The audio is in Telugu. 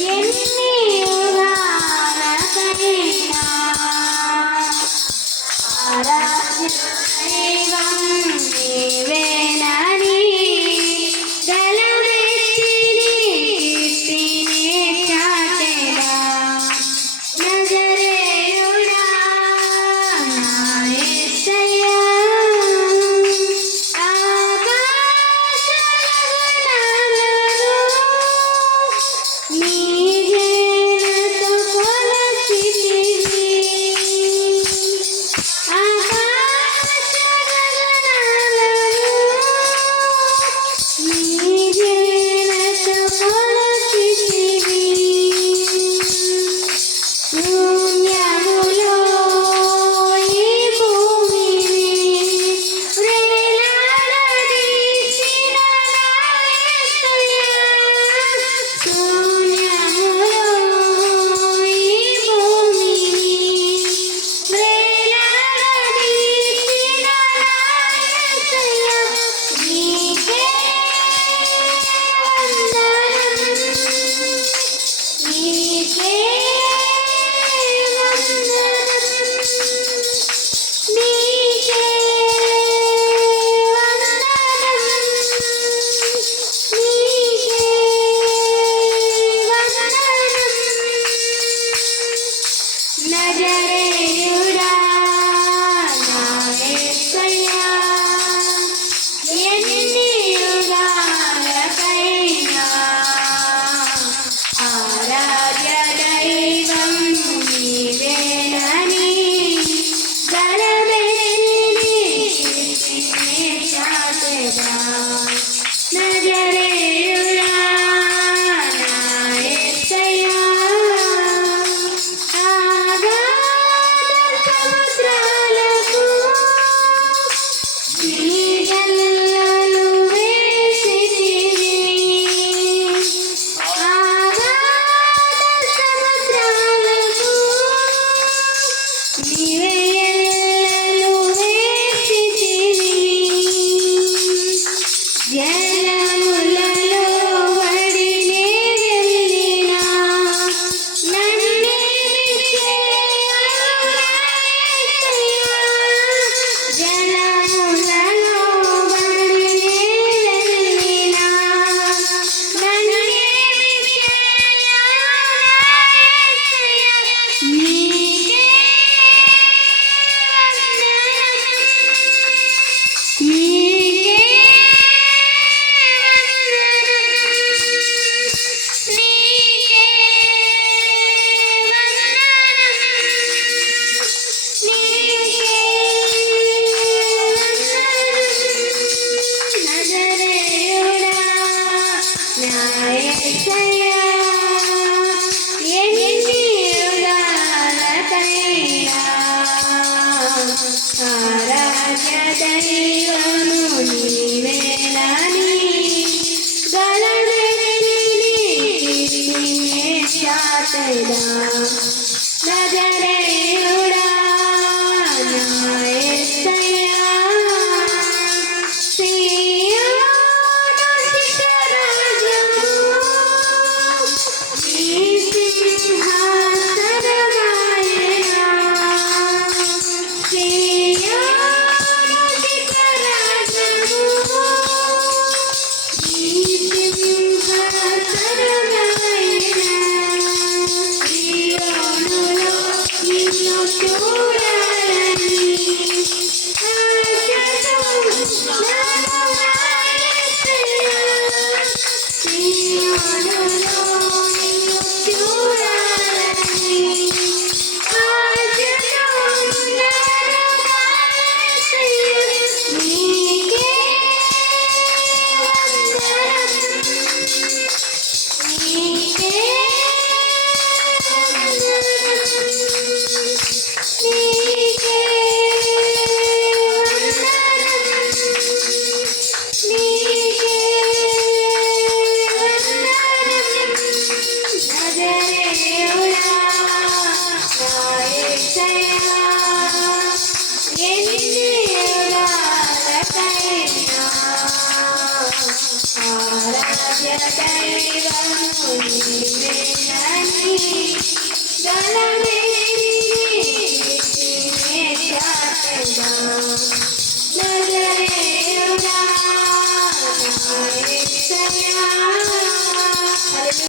ఎన్ని యుగాలకైనా ఆరాధ్య దైవం నీవేనని గలమెత్తి నీ కీర్తిని చాటెదా. నజరేయుడా నా యేసయ్యా, ఆకాశ గగనాలను నీ ఘనత కొలచితివి. ఆకాశ గగనాలను నీ ఘనత కొలచితివి. శూన్యములో ఈ భూమిని వేలాడదీసిన నా యేసయ్యా, శూన్యములో ఈ భూమిని వేలాడదీసిన నా యేసయ్యా, నీకే వందనం, నీకే వందనం, నీకే వందనం, నీకే వందనం. నజరేయుడా నా యేసయ్యా, ఎన్ని యుగాలకైనా ఆరాధ్య దైవం నీవేనని గలమెత్తి నీ కీర్తిని చాటెదా. నజరేయుడా నా యేసయ్యా, అగాధ సముద్రాలకు నీ జల్లలు వేసితివి. అగాధ సముద్రాలకు నీవే జల్లలు వేసితివి. జలములలో వడినే వెళ్ళినా నన్నేమి చేయగలవు యేసయ్యా. జలములలో వడినే వెళ్ళినా నన్నేమి చేయగలవు యేసయ్యా, నీకే వందనం, నీకే నజరేయుడా నా యేసయ్యా, ఎన్ని యుగాలకైనా ఆరాధ్య దైవము నీవేనని గలమెత్తి నీ కీర్తిని చాటెదా. నజరేయుడా నా యేసయ్యా, సీయోను శిఖరాగ్రము నీ సింహాసనమాయెనా. సీయోను శిఖరాగ్రము నీ సింహాసనమాయెనా. సీయోనులో నిన్ను చూడాలని ఆశతో నన్ను నా యేసయ్యా, సీయోనులో నిన్ను చూడాలని ఆశతో నన్ను నా యేసయ్యా, నీకే వందనం, నీకే ఆరాధ్య దైవము నీవే. నజరేయుడా నా యేసయ్యా